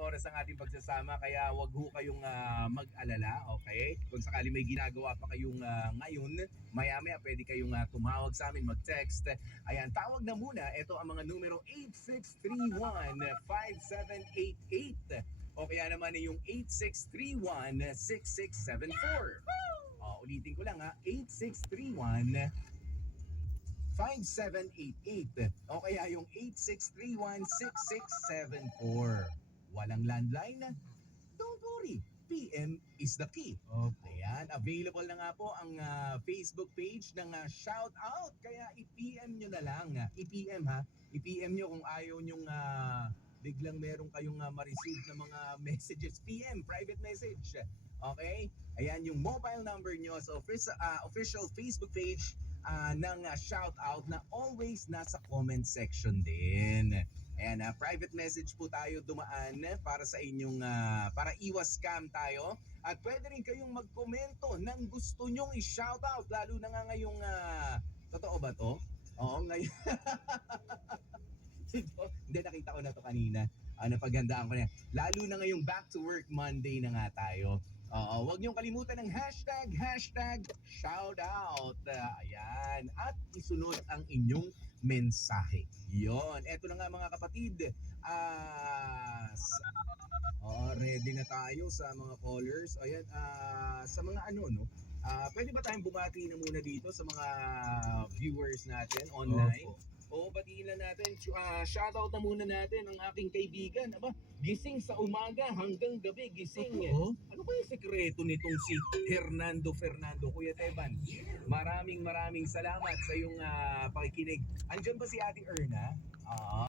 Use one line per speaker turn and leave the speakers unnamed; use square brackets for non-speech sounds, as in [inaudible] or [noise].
oras ang ating pagsasama kaya wag ho kayong ah, mag-alala, okay? Kung sakali may ginagawa pa kayong ah, ngayon, maya-maya pwede kayong ah, tumawag sa amin, mag-text. Ayan, tawag na muna. Ito ang mga numero 8631-5788 o kaya naman yung 8631-6674. O, ulitin ko lang ha, 8631 5788 o kaya yung 8631-6674. Walang landline? Don't worry, PM is the key. Ayan, available na nga po ang ah, Facebook page ng ah, Shout Out. Kaya i-PM nyo na lang. I-PM ha. I-PM nyo kung ayaw nyong ah, biglang meron kayong ah, ma-receive na mga [laughs] messages. PM, private message. Okay? Ayan yung mobile number nyo sa office, ah, official Facebook page ah, ng ah, Shout Out na always nasa comment section din. Ayan, ah, private message po tayo dumaan eh, para sa inyong, ah, para iwas scam tayo. At pwede rin kayong magkomento ng gusto nyong i-shout out, lalo na nga ngayong, ah, totoo ba to? Oo, ngayon. [laughs] Hindi, nakita ko na to kanina. Ah, napaghandaan ko na. Lalo na ngayong back to work Monday na nga tayo. Oo, huwag niyong kalimutan ng hashtag, hashtag, shoutout. Ah, ayan. At isunod ang inyong mensahe. Yon. Eto na nga mga kapatid. S- oh, ready na tayo sa mga callers. Ayan, ah, sa mga ano, no? Ah, pwede ba tayong bumati na muna dito sa mga viewers natin online? Oo, batiin na natin. Uh, shoutout na muna natin ang aking kaibigan. Aba, gising sa umaga hanggang gabi, gising.
Oo.
Ano ba yung sekreto nitong si Hernando Fernando, Kuya Teban? Maraming maraming salamat sa iyong ah, pakikinig. Andyan ba si Ate Erna? Ah,